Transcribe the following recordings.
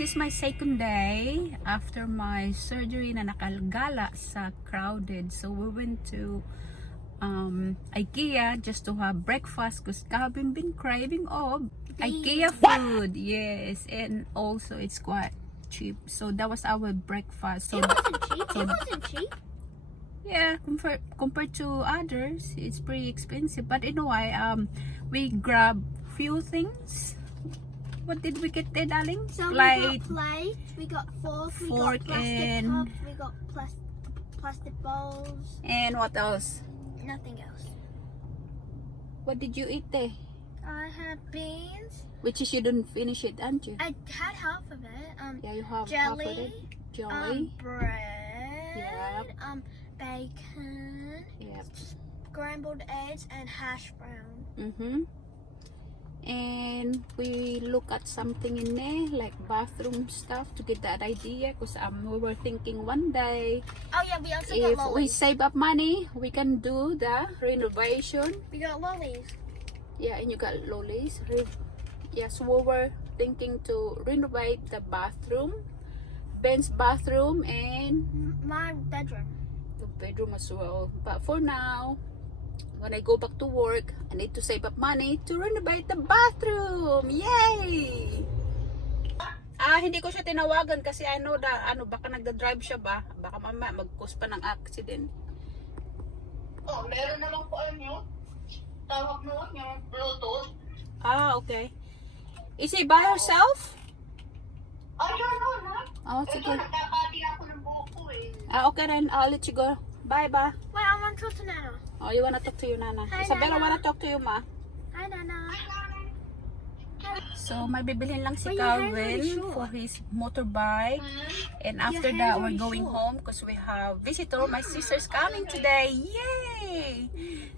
this is my second day after my surgery na nakalgala sa crowded. So we went to IKEA just to have breakfast because Calvin been craving of IKEA food. Yes, and also it's quite cheap. So that was our breakfast. So It wasn't cheap. It wasn't cheap. yeah, compared to others, it's pretty expensive. But anyway, we grabbed few things. What did we get there, darling? So we Like got plates, we got forks, we fork got plastic and- cups, we got plastic bowls. and what else? Nothing else. What did you eat there? I had beans. Which is you didn't finish it, didn't you? I had half of it. Yeah, you have half of it. Jelly. Jelly. Bread. Yep. Bacon. Yep. Scrambled eggs and hash brown. And we look at something in there like bathroom stuff to get that idea because we were thinking one day Oh yeah, we also if got we lollies. save up money we can do the renovation. We got lollies. Yeah, and you got lollies. Yes, we were thinking to renovate the bathroom, Ben's bathroom, and My bedroom. the bedroom as well. But for now, when I go back to work, I need to save up money to renovate the bathroom. Yay! Hindi ko siya tinawagan kasi baka nagda-drive siya ba? Baka mamaya mag-cause pa ng accident. Oh, meron naman po ano, tawag mo yung Bluetooth. Okay. Is he by herself? Ay, no, no. Oh, Ito, sige. nagkakati ako ng buhok ko eh. Okay then, I'll let you go. Bye, ba? Wait, I want to talk to Nana. Oh, you wanna talk to your nana? Hi, Isabella Nana. wanna talk to you, ma? Hi, Nana. So, may bibilhin lang si But your hair's Calvin really short. for his motorbike. And after hair's that, we're really going short. home because we have visitor. My sister's coming today. Yay!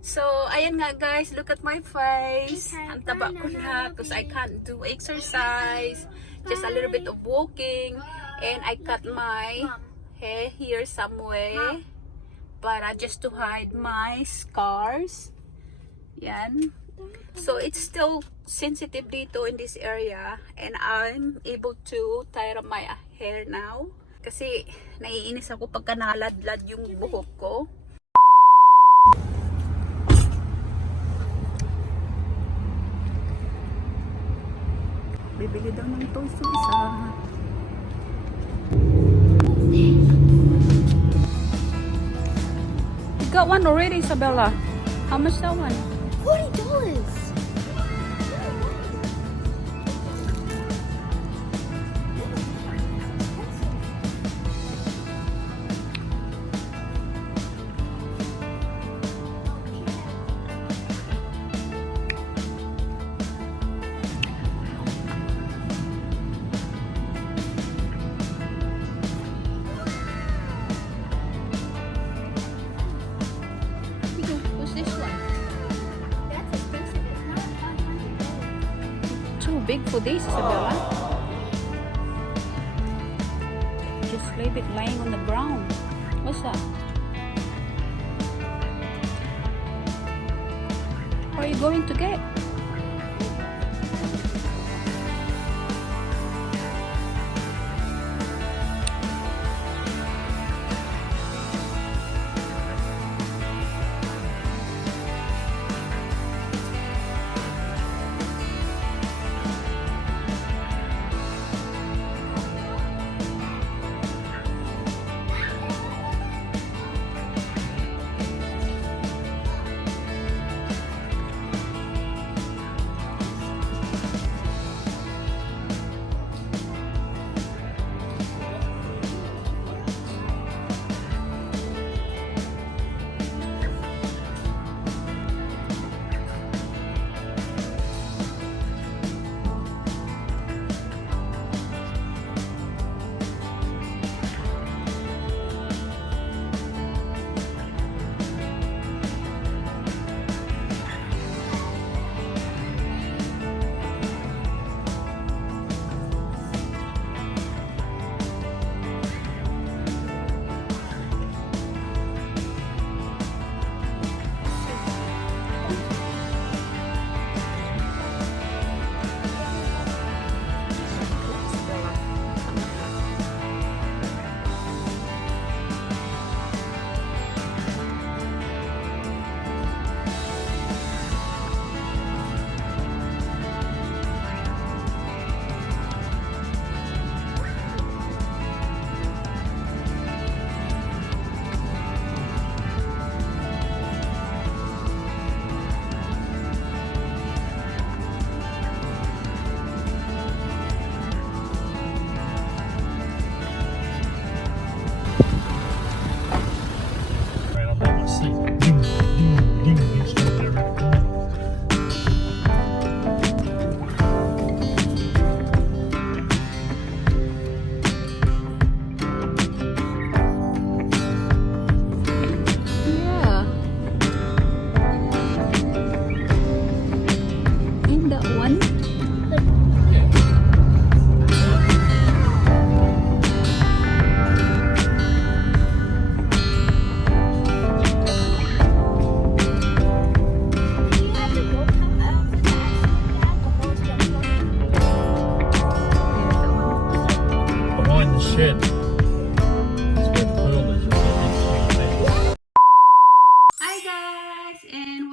So, ayan nga guys, look at my face. Okay, Ang taba ko bye, na because I can't do exercise. Just a little bit of walking. And I cut my Mom. hair here somewhere. Para just to hide my scars. Yan. So, it's still sensitive dito in this area. And I'm able to tie up my hair now. Kasi, naiinis ako pagka naladlad yung buhok ko. Bibili daw ng toys yung isa. You got one already, Isabella. How much that one? $40. What's this one? That's expensive. It's not $500. Too big for this, Isabella. Just leave it lying on the ground. What's that? What are you going to get?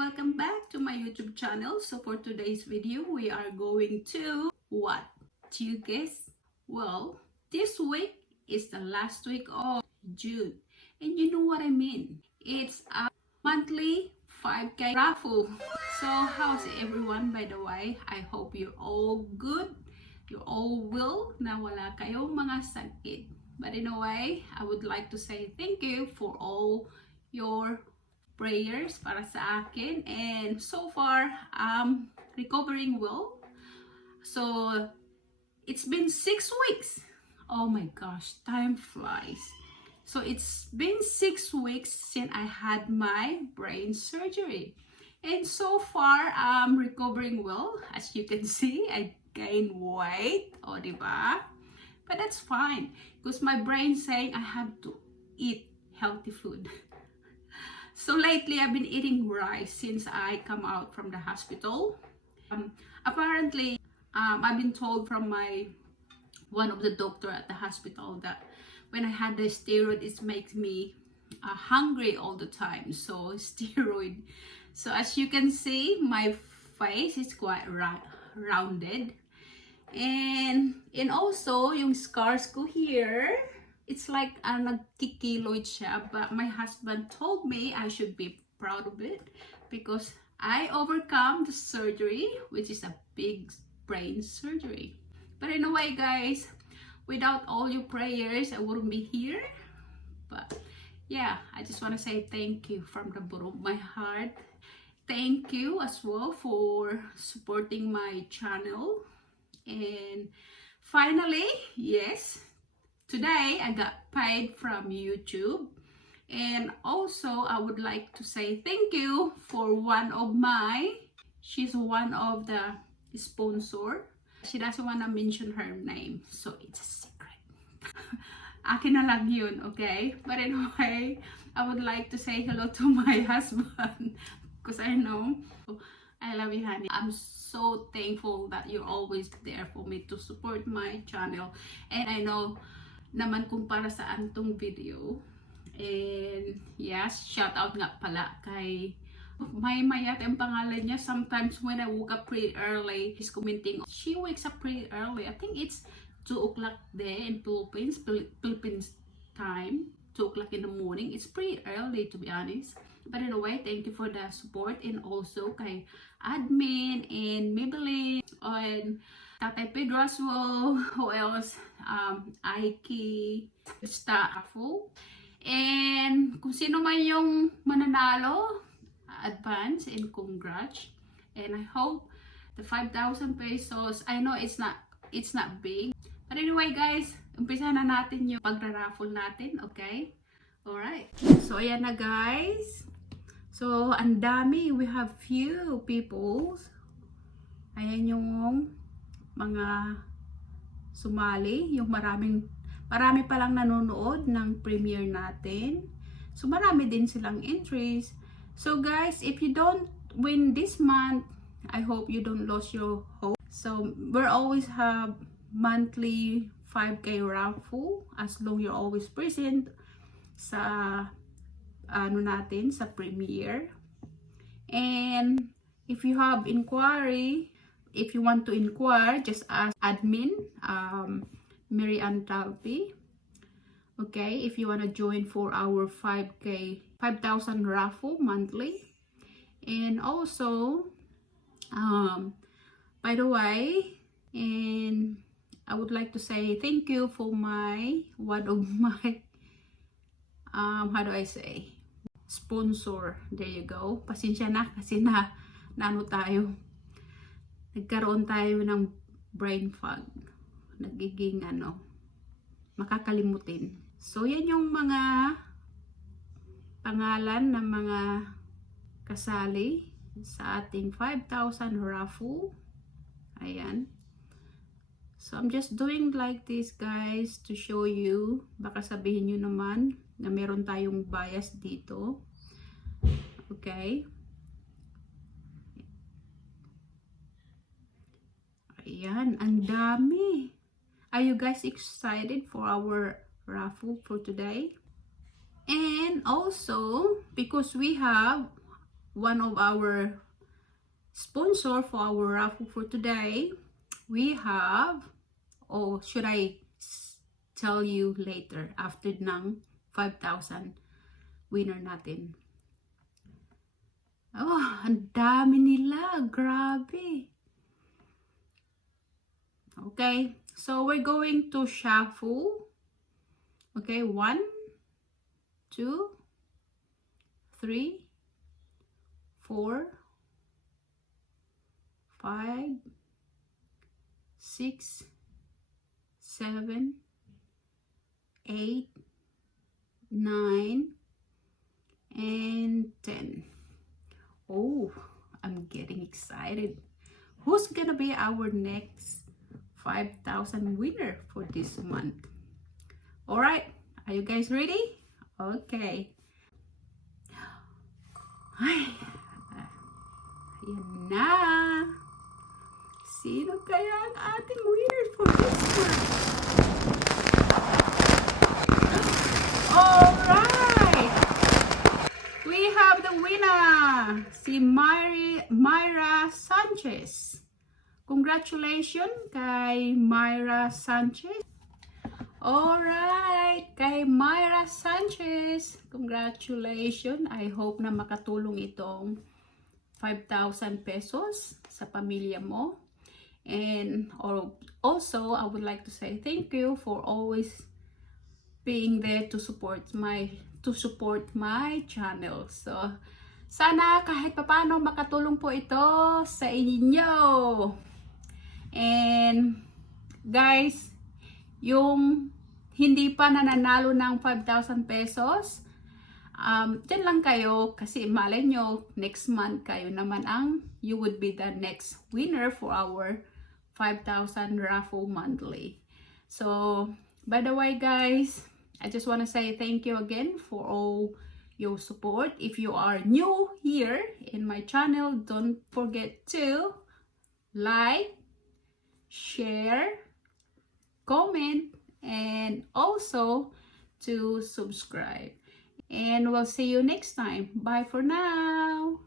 welcome back to my YouTube channel. So for today's video, we are going to what? Do you guess? Well, this week is the last week of June. And you know what I mean? It's a monthly 5K raffle. So how's everyone, by the way? I hope you're all good. You're all well na wala kayong mga sakit. But in a way, I would like to say thank you for all your prayers para sa akin. And so far, I'm recovering well. So it's been 6 weeks. Oh my gosh, time flies. So it's been 6 weeks since I had my brain surgery. And so far, I'm recovering well. As you can see, I gained weight. O, diba? But that's fine. Because my brain's saying I have to eat healthy food. So lately, I've been eating rice since I come out from the hospital. Apparently, I've been told from one of the doctor at the hospital that when I had the steroid, it makes me hungry all the time. So steroid. So as you can see, my face is quite rounded. And also, yung scars ko here, it's like nagkikiloid siya. But my husband told me I should be proud of it because I overcome the surgery, which is a big brain surgery. But in a way, guys, without all your prayers, I wouldn't be here. But yeah, I just want to say thank you from the bottom of my heart. Thank you as well for supporting my channel. And finally, yes, today I got paid from YouTube. And also, I would like to say thank you for she's one of the sponsor. She doesn't want to mention her name, so it's a secret. Akin na lang yun, okay? But anyway, I would like to say hello to my husband because I know I love you, honey. I'm so thankful that you're always there for me to support my channel. And I know naman kung para saan tong video. And yes, shout out nga pala kay Mayat ang pangalan niya. Sometimes when I woke up pretty early, he's commenting, she wakes up pretty early. I think it's 2 o'clock there in Philippines time. 2 o'clock in the morning. It's pretty early, to be honest. But anyway, thank you for the support. And also kay Admin and Maybelline and Tatay Pedro as well. Who else? Aiki, Staffel. And kung sino man yung mananalo, advance and congrats. And I hope the 5,000 pesos, I know it's not big. But anyway, guys, umpisa na natin yung pagra-raffle natin, okay? Alright. So ayan na, guys. So ang dami, we have few people. Ayan yung mga sumali, yung marami palang nanonood ng premiere natin. So marami din silang entries. So guys, if you don't win this month, I hope you don't lose your hope. So we're always have monthly 5K raffle as long you're always present sa natin sa premiere. And if you have inquiry, if you want to inquire, just ask admin Mary Ann Talpi. Okay, if you want to join for our 5,000 raffle monthly. And also, by the way, and I would like to say thank you for one of my how do I say, sponsor. There you go. Pasensya na kasi nagkaroon tayo ng brain fog. Nagiging makakalimutin. So yan yung mga pangalan ng mga kasali sa ating 5,000 raffle. Ayan. So I'm just doing like this, guys, to show you. Baka sabihin nyo naman na meron tayong bias dito. Okay. Ayan, ang dami. Are you guys excited for our raffle for today? And also, because we have one of our sponsor for our raffle for today. We have, or should I tell you later after ng 5,000 winner natin? Oh, ang dami nila. Grabe. Okay, so we're going to shuffle. Okay, 1, 2, 3, 4, 5, 6, 7, 8, 9, and 10. Oh, I'm getting excited. Who's gonna be our next 5,000 winner for this month? All right, are you guys ready? Okay. Ay, ayan na. Sino kaya ang ating winner for this month? All right. We have the winner, si Myra Sanchez. Congratulations kay Myra Sanchez. Alright, kay Myra Sanchez, congratulations. I hope na makatulong itong 5,000 pesos sa pamilya mo. And also, I would like to say thank you for always being there to support my channel. So, sana kahit papaano makatulong po ito sa inyo. And guys, yung hindi pa nananalo ng 5,000 pesos, dyan lang kayo kasi malay nyo, next month kayo naman you would be the next winner for our 5,000 raffle monthly. So, by the way guys, I just want to say thank you again for all your support. If you are new here in my channel, don't forget to like, share, comment, and also to subscribe. And we'll see you next time. Bye for now.